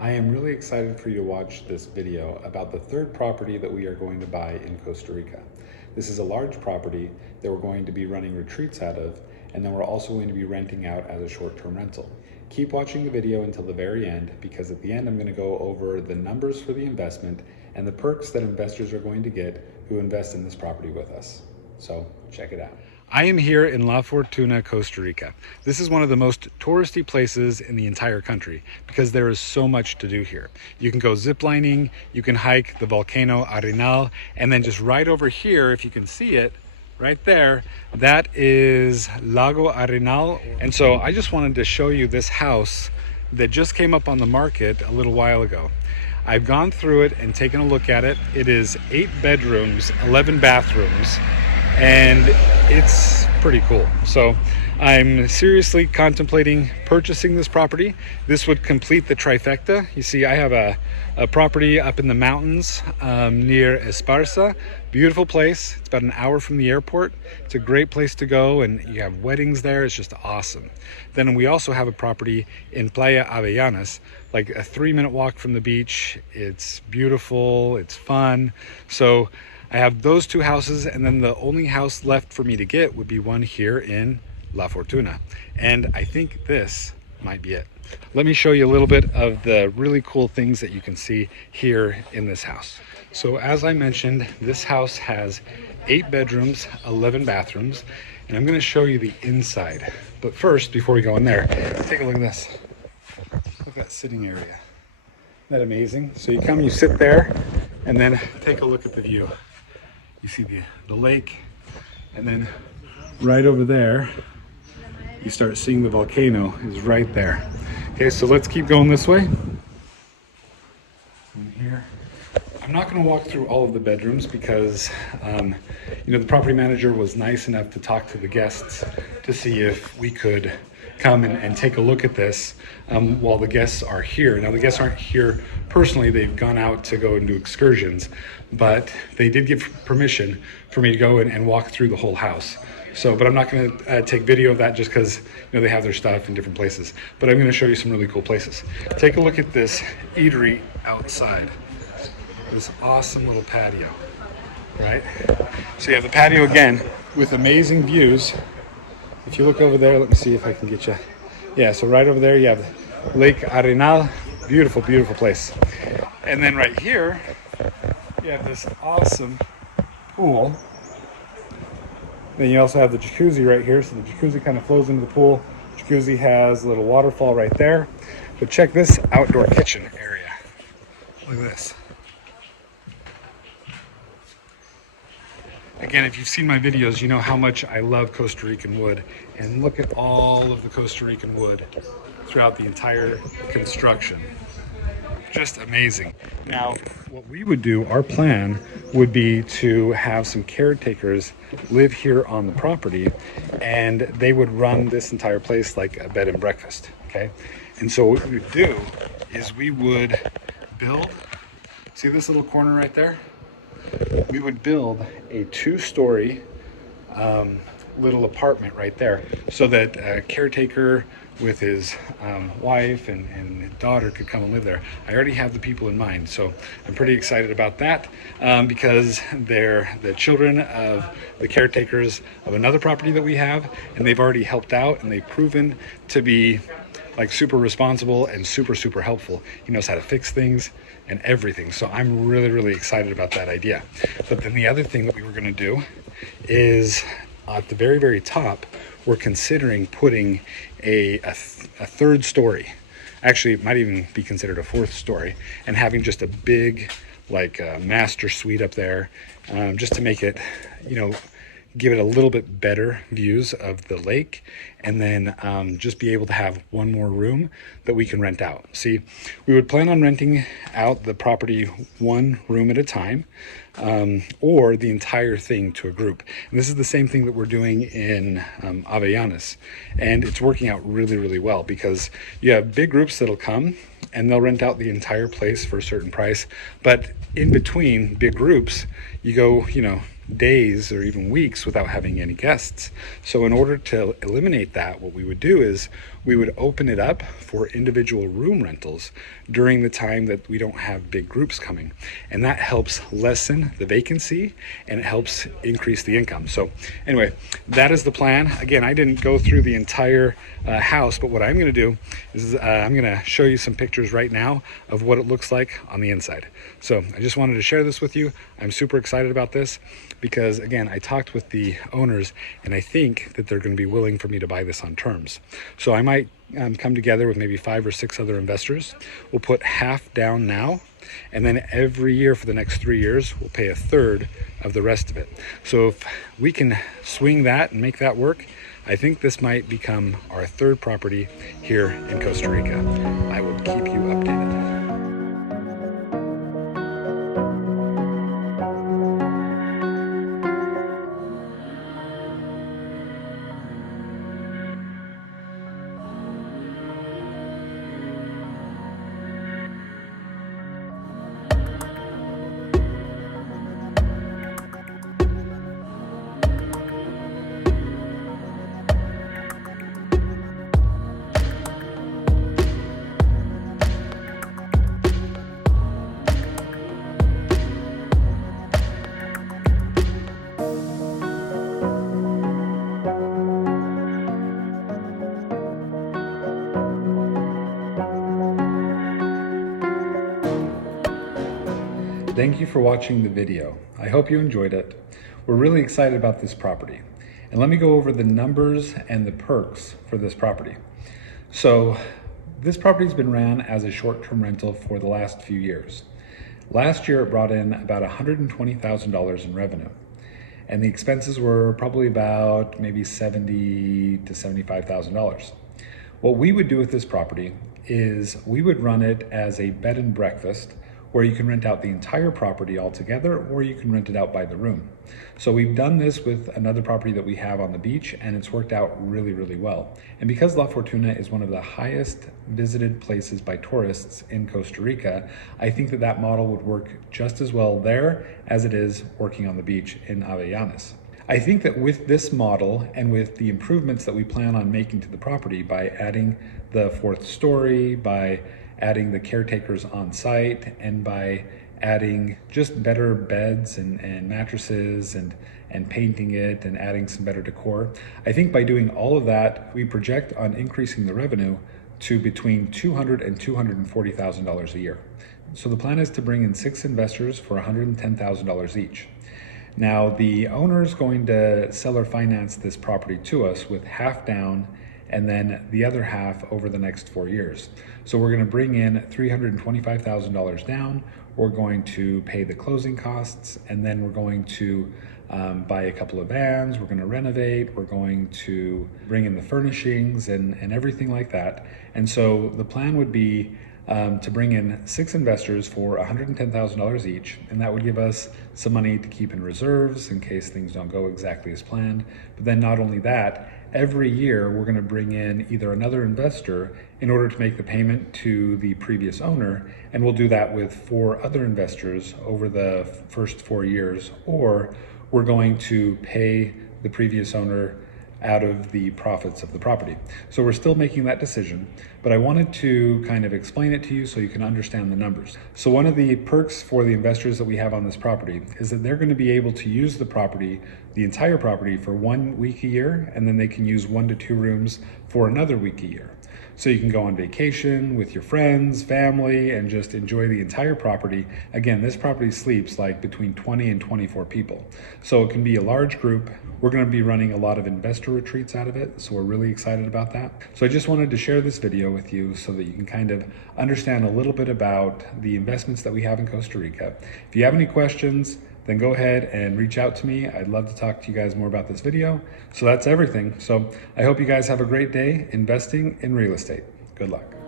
I am really excited for you to watch this video about the third property that we are going to buy in Costa Rica. This is a large property that we're going to be running retreats out of, and then we're also going to be renting out as a short-term rental. Keep watching the video until the very end, because at the end I'm going to go over the numbers for the investment and the perks that investors are going to get who invest in this property with us. So check it out. I am here in La Fortuna, Costa Rica. This is one of the most touristy places in the entire country because there is so much to do here. You can go ziplining, you can hike the volcano Arenal, and then just right over here, if you can see it, right there, that is Lago Arenal. And so I just wanted to show you this house that just came up on the market a little while ago. I've gone through it and taken a look at it. It is 8 bedrooms, 11 bathrooms, and it's pretty cool. So I'm seriously contemplating purchasing this property. This would complete the trifecta. You see, I have a property up in the mountains near Esparza. Beautiful place. It's about an hour from the airport. It's a great place to go, and you have weddings there. It's just awesome. Then we also have a property in Playa Avellanas, like a 3-minute walk from the beach. It's beautiful, it's fun. So I have those 2 houses, and then the only house left for me to get would be one here in La Fortuna. And I think this might be it. Let me show you a little bit of the really cool things that you can see here in this house. So as I mentioned, this house has 8 bedrooms, 11 bathrooms, and I'm going to show you the inside. But first, before we go in there, take a look at this. Look at that sitting area. Isn't that amazing? So you come, you sit there, and then take a look at the view. You see the lake, and then right over there, you start seeing the volcano is right there. Okay, so let's keep going this way. In here, I'm not going to walk through all of the bedrooms because, the property manager was nice enough to talk to the guests to see if we could come and take a look at this while the guests are here. Now, the guests aren't here personally. They've gone out to go and do excursions, but they did give permission for me to go and walk through the whole house. So, but I'm not going to take video of that just because they have their stuff in different places. But I'm going to show you some really cool places. Take a look at this eatery outside. This awesome little patio, right? So you have the patio again with amazing views. If you look over there, let me see if I can get you. Yeah, so right over there you have Lake Arenal. Beautiful, beautiful place. And then right here, you have this awesome pool. Then you also have the jacuzzi right here. So the jacuzzi kind of flows into the pool. Jacuzzi has a little waterfall right there. But check this outdoor kitchen area. Look at this. Again, if you've seen my videos, you know how much I love Costa Rican wood. And look at all of the Costa Rican wood throughout the entire construction. Just amazing. Now, what we would do, our plan would be to have some caretakers live here on the property, and they would run this entire place like a bed and breakfast, okay? And so what we would do is we would build, see this little corner right there? We would build a 2-story little apartment right there so that a caretaker with his wife and daughter could come and live there. I already have the people in mind, so I'm pretty excited about that because they're the children of the caretakers of another property that we have, and they've already helped out, and they've proven to be like super responsible and super helpful. He knows how to fix things and everything. So I'm really excited about that idea. But then the other thing that we were going to do is at the very top, we're considering putting a 3rd story. Actually, it might even be considered a 4th story, and having just a big master suite up there, just to make it, give it a little bit better views of the lake, and then just be able to have one more room that we can rent out. See, we would plan on renting out the property 1 room at a time, or the entire thing to a group. And this is the same thing that we're doing in Avellanas, and it's working out really well because you have big groups that'll come and they'll rent out the entire place for a certain price, but in between big groups you go days or even weeks without having any guests. So in order to eliminate that, what we would do is we would open it up for individual room rentals during the time that we don't have big groups coming. And that helps lessen the vacancy and it helps increase the income. So anyway, that is the plan. Again, I didn't go through the entire house, but what I'm going to do is I'm going to show you some pictures right now of what it looks like on the inside. So I just wanted to share this with you. I'm super excited about this because, again, I talked with the owners and I think that they're going to be willing for me to buy this on terms. So I might come together with maybe 5 or 6 other investors. We'll put half down now, and then every year for the next 3 years, we'll pay a third of the rest of it. So if we can swing that and make that work, I think this might become our third property here in Costa Rica. I will keep you updated. Thank you for watching the video. I hope you enjoyed it. We're really excited about this property. And let me go over the numbers and the perks for this property. So this property's been ran as a short-term rental for the last few years. Last year it brought in about $120,000 in revenue. And the expenses were probably about maybe $70,000 to $75,000. What we would do with this property is we would run it as a bed and breakfast where you can rent out the entire property altogether, or you can rent it out by the room. So we've done this with another property that we have on the beach, and it's worked out really, really well. And because La Fortuna is one of the highest visited places by tourists in Costa Rica, I think that that model would work just as well there as it is working on the beach in Avellanas. I think that with this model and with the improvements that we plan on making to the property by adding the 4th story, by adding the caretakers on site, and by adding just better beds and mattresses and painting it and adding some better decor. I think by doing all of that, we project on increasing the revenue to between $200,000 and $240,000 a year. So the plan is to bring in 6 investors for $110,000 each. Now the owner is going to seller finance this property to us with half down and then the other half over the next 4 years. So we're going to bring in $325,000 down. We're going to pay the closing costs, and then we're going to buy a couple of vans. We're going to renovate. We're going to bring in the furnishings and everything like that. And so the plan would be to bring in 6 investors for $110,000 each, and that would give us some money to keep in reserves in case things don't go exactly as planned. But then not only that, every year we're going to bring in either another investor in order to make the payment to the previous owner, and we'll do that with 4 other investors over the first 4 years, or we're going to pay the previous owner out of the profits of the property. So we're still making that decision, but I wanted to kind of explain it to you so you can understand the numbers. So one of the perks for the investors that we have on this property is that they're going to be able to use the property, the entire property, for 1 week a year, and then they can use 1 to 2 rooms for another week a year. So you can go on vacation with your friends, family, and just enjoy the entire property. Again, this property sleeps like between 20 and 24 people. So it can be a large group. We're going to be running a lot of investor retreats out of it, so we're really excited about that. So I just wanted to share this video with you so that you can kind of understand a little bit about the investments that we have in Costa Rica. If you have any questions, then go ahead and reach out to me. I'd love to talk to you guys more about this video. So that's everything. So I hope you guys have a great day investing in real estate. Good luck.